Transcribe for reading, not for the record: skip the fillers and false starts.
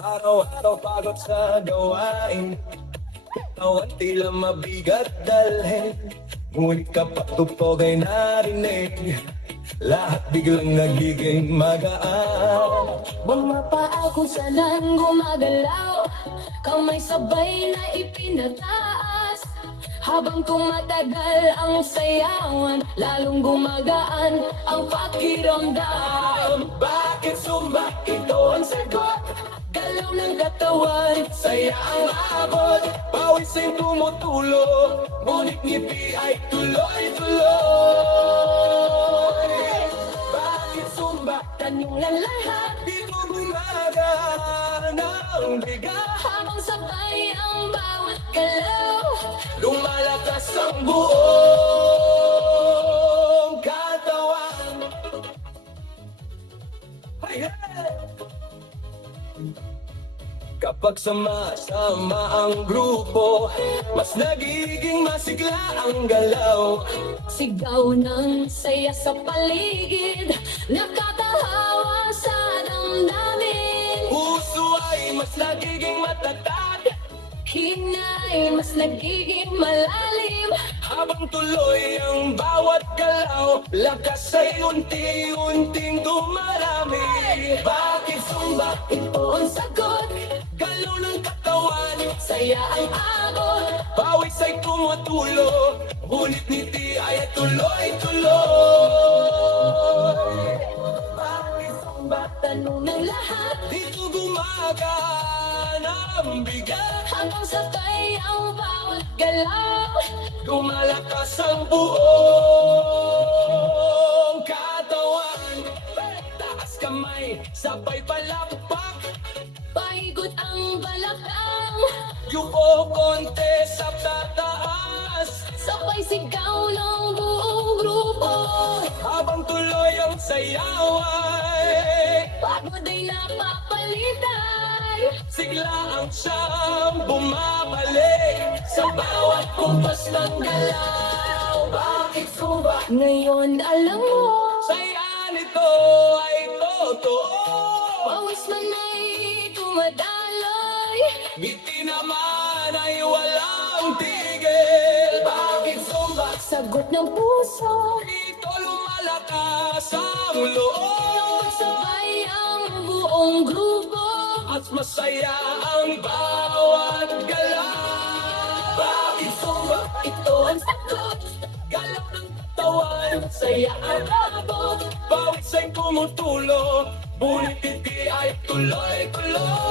Araw-araw pagod sa gawain, katawan tila mabigat dalhin. Ngunit kapag tugtog ay narinig, lahat biglang nagiging magaan. Bumapaa kung saan gumagalaw, kamay sabay na ipinataas. Habang tumatagal ang sayawan, lalong gumagaan ang pakiramdam. Bakit sumba? Ito ang sagot. Galaw ng katawan, Saya ang abot, pawis ay tumutulo, ngunit ngiti ay tuloy-tuloy. Bakit sumba? tanong ng lahat, Dito gumagana ang bigat, habang sabay ang bawat galaw. lumalakas ang buong katawan. Hey, hey! Kapag sama-sama ang grupo, mas nagiging masigla ang galaw. Sigaw ng saya sa paligid, nakakahawa sa damdamin. Puso ay mas nagiging matatag, Hinay mas nagiging malalim. habang tuloy ang bawat galaw, lakas ay unti-unting dumarami. Bakit sumba? Ito ang sagot, Galaw ng katawan, saya ang abot. pawis ay tumutulo, ngunit ngiti ay tuloy-tuloy. Bakit sumba? Tanong ng lahat, Dito gumagana ang bigat, habang sabay ang bawat galaw. lumalakas ang buong katawan. Taas kamay, sabay palakpak, Paikot ang balakang, yuko konti sa tataas. sabay sigaw ng buong grupo. Habang tuloy ang sayaway, Pagod ay napapalitay, sigla ang siyang bumabalik sa bawat kumpas ng galaw. Bakit sumba? ngayon alam mo, Saya nito ay totoo. pawis man ay tumadaloy. Ngiti naman ay walang tigil. Bakit sumba? Sagot ng puso, Dito lumalakas ang loob, sabay ang buong grupo. at masaya ang bawat galaw. Bakit sumba? Ito ang sagot, Galaw ng katawan, saya ang abot. bawat ay tumutulo, ngunit hindi ay tuloy-tuloy.